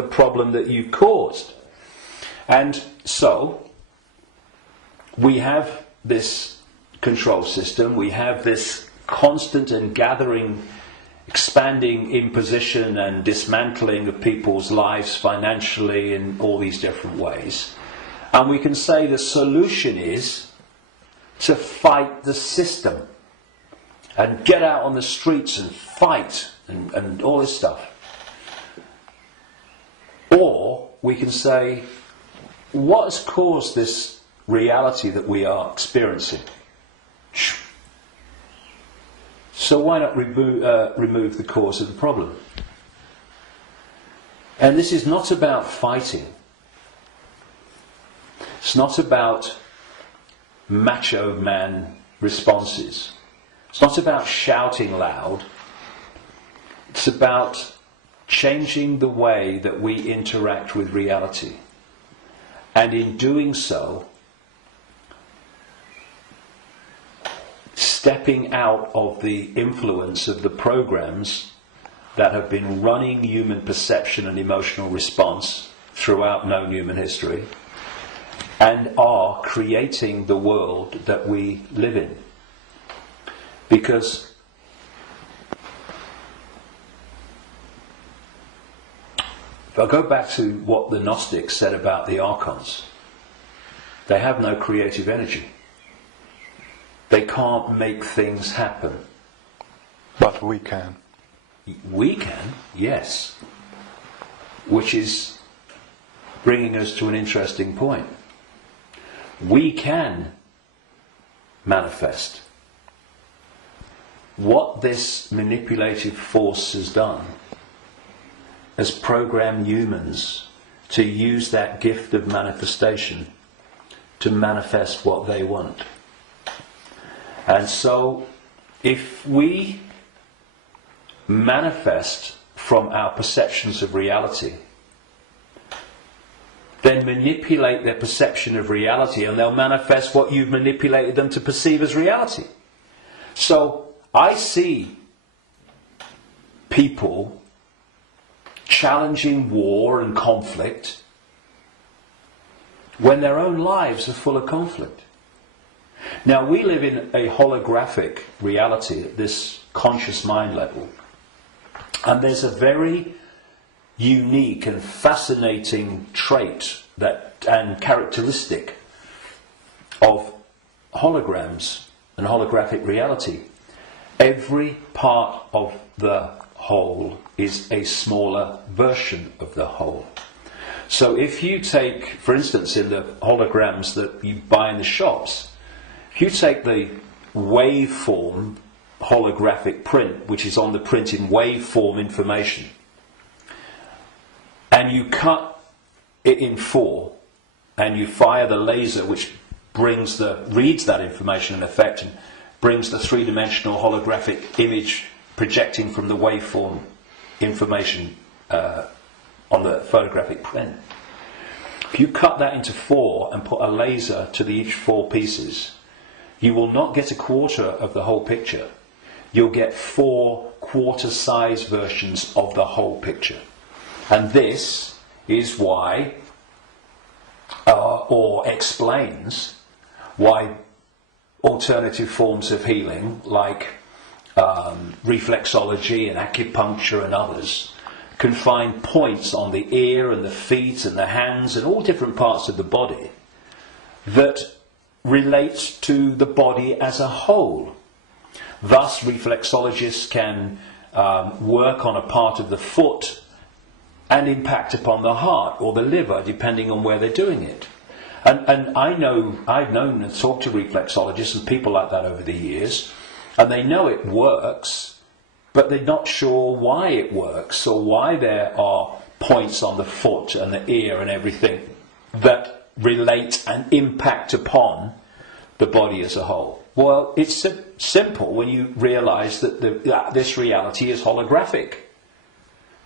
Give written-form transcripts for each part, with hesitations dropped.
the problem that you've caused. And so we have this control system, we have this constant and gathering, expanding imposition and dismantling of people's lives financially in all these different ways. And we can say the solution is to fight the system and get out on the streets and fight and all this stuff. Or we can say, what has caused this reality that we are experiencing? So why not remove the cause of the problem? And this is not about fighting. It's not about macho man responses. It's not about shouting loud. It's about changing the way that we interact with reality. And in doing so, stepping out of the influence of the programs that have been running human perception and emotional response throughout known human history, and are creating the world that we live in. Because if I go back to what the Gnostics said about the archons, they have no creative energy. They can't make things happen. But we can. We can, yes. Which is bringing us to an interesting point. We can manifest. What this manipulative force has done has programmed humans to use that gift of manifestation to manifest what they want. And so, if we manifest from our perceptions of reality, then manipulate their perception of reality, and they'll manifest what you've manipulated them to perceive as reality. So, I see people challenging war and conflict when their own lives are full of conflict. Now, we live in a holographic reality at this conscious mind level, and there's a very unique and fascinating trait and characteristic of holograms and holographic reality. Every part of the whole is a smaller version of the whole. So if you take, for instance, in the holograms that you buy in the shops, if you take the waveform holographic print, which is on the print in waveform information, and you cut it in four, and you fire the laser which reads that information in effect and brings the three-dimensional holographic image projecting from the waveform information on the photographic print. If you cut that into four and put a laser to each four pieces, you will not get a quarter of the whole picture. You'll get 4 quarter-size versions of the whole picture. And this is why, or explains why alternative forms of healing, like reflexology and acupuncture and others, can find points on the ear and the feet and the hands and all different parts of the body that relate to the body as a whole. Thus, reflexologists can work on a part of the foot and impact upon the heart or the liver, depending on where they're doing it. And I've known and talked to reflexologists and people like that over the years, and they know it works, but they're not sure why it works or why there are points on the foot and the ear and everything that relate and impact upon the body as a whole. Well, it's simple when you realise that this reality is holographic,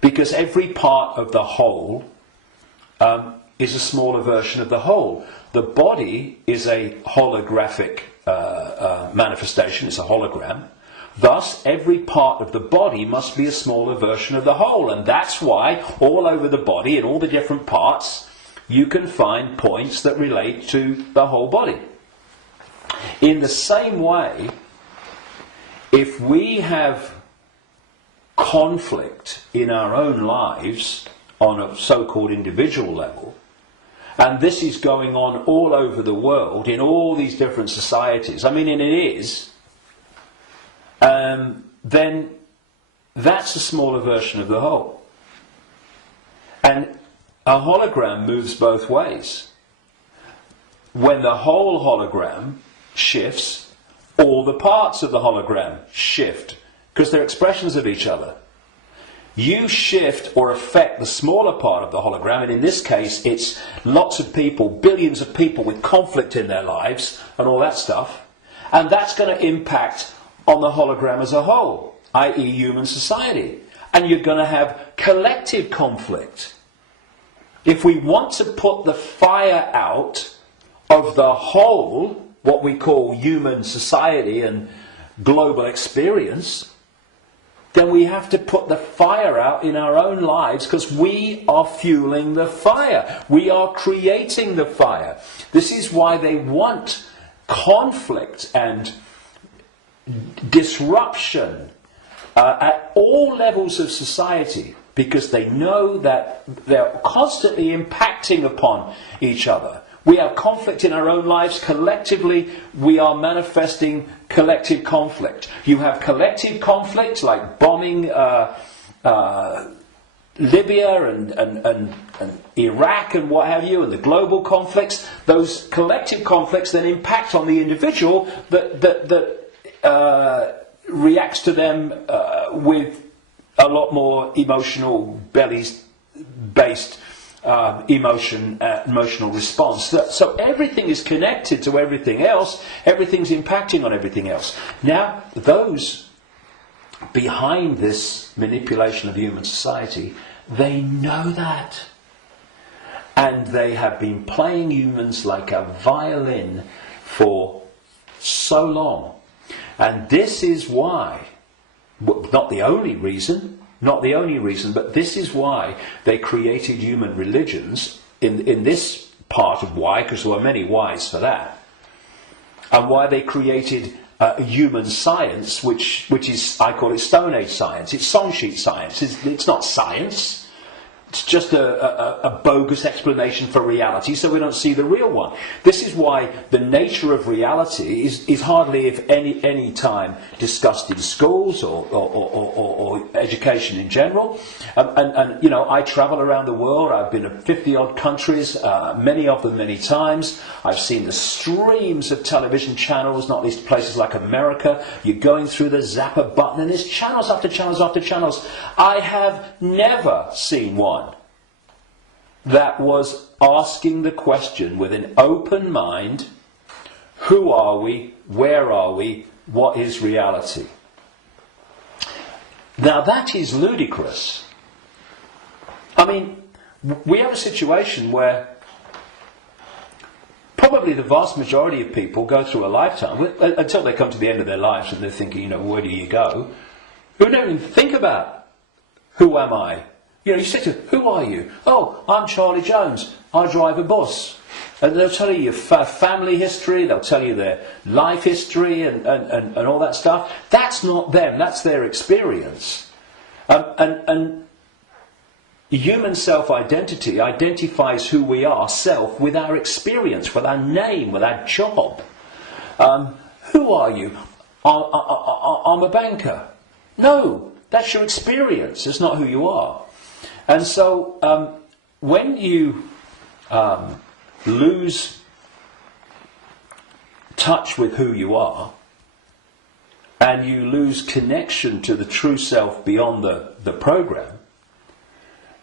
because every part of the whole is a smaller version of the whole. The body is a holographic manifestation, it's a hologram. Thus, every part of the body must be a smaller version of the whole. And that's why all over the body, in all the different parts, you can find points that relate to the whole body. In the same way, if we have conflict in our own lives on a so-called individual level, and this is going on all over the world in all these different societies, I mean, and it is, then that's a smaller version of the whole. And a hologram moves both ways. When the whole hologram shifts, all the parts of the hologram shift, because they're expressions of each other. You shift or affect the smaller part of the hologram, and in this case it's lots of people, billions of people with conflict in their lives and all that stuff, and that's going to impact on the hologram as a whole, i.e. human society. And you're going to have collective conflict. If we want to put the fire out of the whole, what we call human society and global experience, then we have to put the fire out in our own lives, because we are fueling the fire. We are creating the fire. This is why they want conflict and disruption at all levels of society, because they know that they're constantly impacting upon each other. We have conflict in our own lives. Collectively, we are manifesting collective conflict. You have collective conflict like bombing Libya and Iraq and what have you, and the global conflicts. Those collective conflicts then impact on the individual that reacts to them with a lot more emotional, based emotional response. So everything is connected to everything else. Everything's impacting on everything else. Now, those behind this manipulation of human society, they know that. And they have been playing humans like a violin for so long. And this is why, not the only reason, but this is why they created human religions in this part of why, because there were many whys for that, and why they created human science, which is, I call it Stone Age science. It's song sheet science. It's not science. It's just a bogus explanation for reality, so we don't see the real one. This is why the nature of reality is hardly, if any time, discussed in schools or education in general. And you know, I travel around the world. I've been to 50-odd countries, many of them many times. I've seen the streams of television channels, not least places like America. You're going through the zapper button, and there's channels after channels after channels. I have never seen one that was asking the question with an open mind: who are we? Where are we? What is reality? Now that is ludicrous. I mean, we have a situation where probably the vast majority of people go through a lifetime, until they come to the end of their lives and they're thinking, you know, where do you go? Who don't even think about, who am I? You know, you say to them, who are you? Oh, I'm Charlie Jones. I drive a bus. And they'll tell you your family history, they'll tell you their life history and all that stuff. That's not them, that's their experience. And human self-identity identifies who we are, self, with our experience, with our name, with our job. Who are you? I'm a banker. No, that's your experience, it's not who you are. And so when you lose touch with who you are, and you lose connection to the true self beyond the program,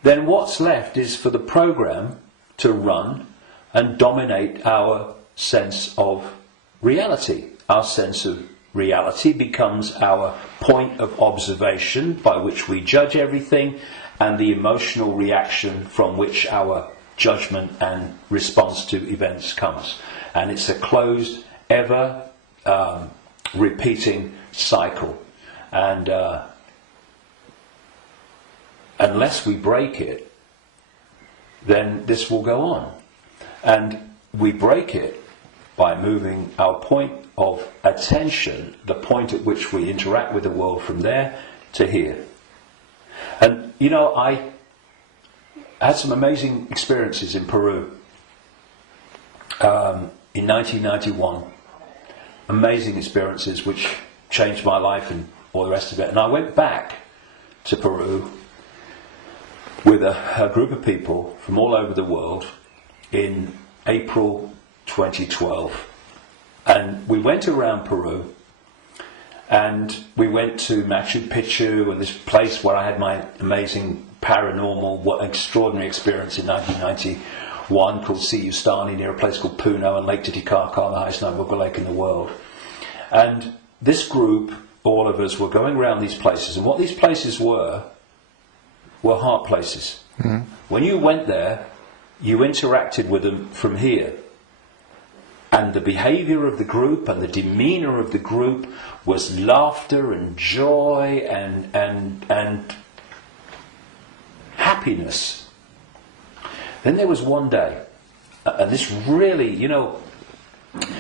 then what's left is for the program to run and dominate our sense of reality. Our sense of reality becomes our point of observation by which we judge everything, and the emotional reaction from which our judgment and response to events comes. And it's a closed, ever repeating cycle. And unless we break it, then this will go on. And we break it by moving our point of attention, the point at which we interact with the world, from there to here. And you know, I had some amazing experiences in Peru in 1991. Amazing experiences which changed my life and all the rest of it. And I went back to Peru with a group of people from all over the world in April 2012. And we went around Peru, and we went to Machu Picchu and this place where I had my amazing paranormal, what extraordinary experience in 1991 called Siyustani, near a place called Puno, and Lake Titicaca, the highest navigable lake in the world. And this group, all of us, were going around these places, and what these places were heart places. Mm-hmm. When you went there, you interacted with them from here. And the behaviour of the group and the demeanour of the group was laughter and joy and happiness. Then there was one day, and this really, you know,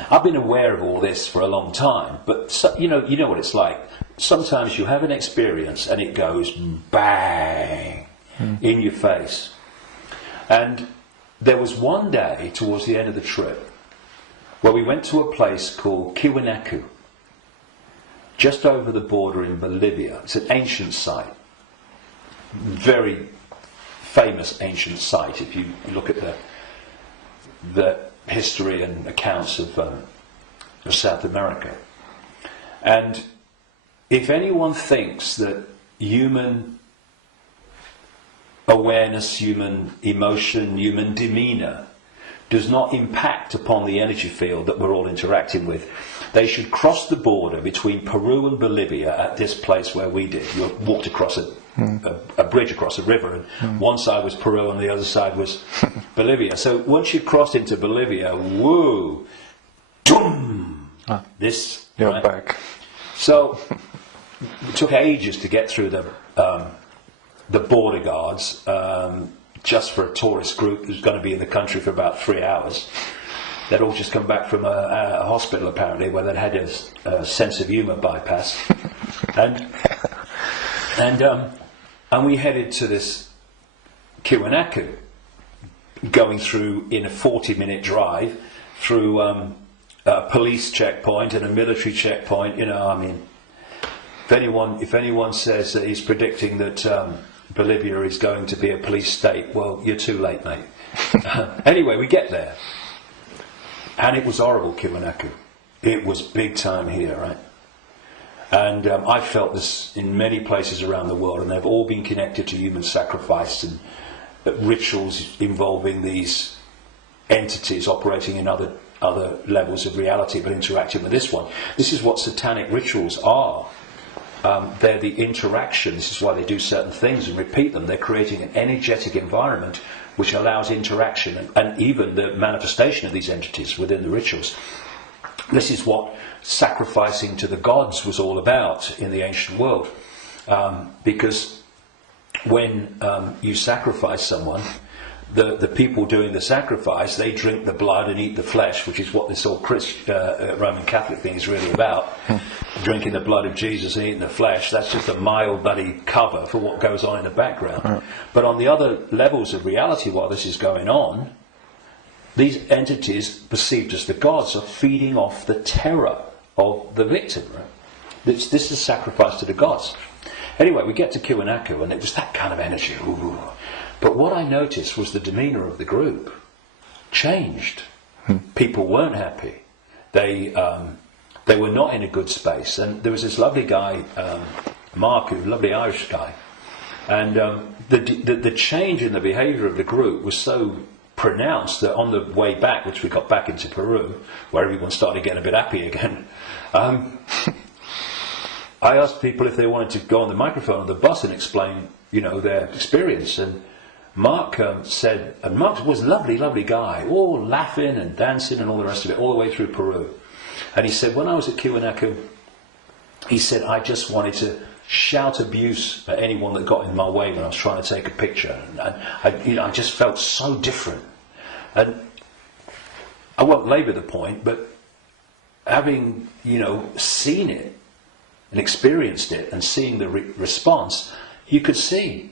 I've been aware of all this for a long time, but you know what it's like. Sometimes you have an experience and it goes bang in your face. And there was one day towards the end of the trip where we went to a place called Tiwanaku, just over the border in Bolivia. It's an ancient site, very famous ancient site if you look at the history and accounts of South America. And if anyone thinks that human awareness, human emotion, human demeanour does not impact upon the energy field that we're all interacting with, they should cross the border between Peru and Bolivia at this place where we did. You walked across a bridge across a river, and one side was Peru and the other side was Bolivia. So once you crossed into Bolivia, woo, doom, this, you're right? back. So it took ages to get through the border guards, just for a tourist group who's going to be in the country for about 3 hours. They'd all just come back from a hospital, apparently, where they'd had a sense of humour bypass. And we headed to this Tiwanaku, going through in a 40-minute drive through a police checkpoint and a military checkpoint. You know, I mean, if anyone says that he's predicting that Bolivia is going to be a police state, well, you're too late, mate. Anyway, we get there, and it was horrible, Tiwanaku. It was big time here, right? And I've felt this in many places around the world, and they've all been connected to human sacrifice and rituals involving these entities operating in other levels of reality, but interacting with this one. This is what satanic rituals are. They're the interaction. This is why they do certain things and repeat them. They're creating an energetic environment which allows interaction and even the manifestation of these entities within the rituals. This is what sacrificing to the gods was all about in the ancient world. Because when you sacrifice someone, the people doing the sacrifice, they drink the blood and eat the flesh, which is what this whole Roman Catholic thing is really about. Drinking the blood of Jesus and eating the flesh, that's just a mild bloody cover for what goes on in the background. But on the other levels of reality, while this is going on, these entities, perceived as the gods, are feeding off the terror of the victim. Right? This is sacrifice to the gods. Anyway, we get to Tiwanaku, and it was that kind of energy. Ooh. But what I noticed was the demeanour of the group changed. People weren't happy. They were not in a good space. And there was this lovely guy, Mark, a lovely Irish guy. And the change in the behaviour of the group was so pronounced that on the way back, which we got back into Peru, where everyone started getting a bit happy again, I asked people if they wanted to go on the microphone on the bus and explain, their experience. And Mark said, and Mark was a lovely, lovely guy, all laughing and dancing and all the rest of it, all the way through Peru. And he said, when I was at Tiwanaku, he said, I just wanted to shout abuse at anyone that got in my way when I was trying to take a picture. And I just felt so different. And I won't labour the point, but having, seen it and experienced it and seeing the response, you could see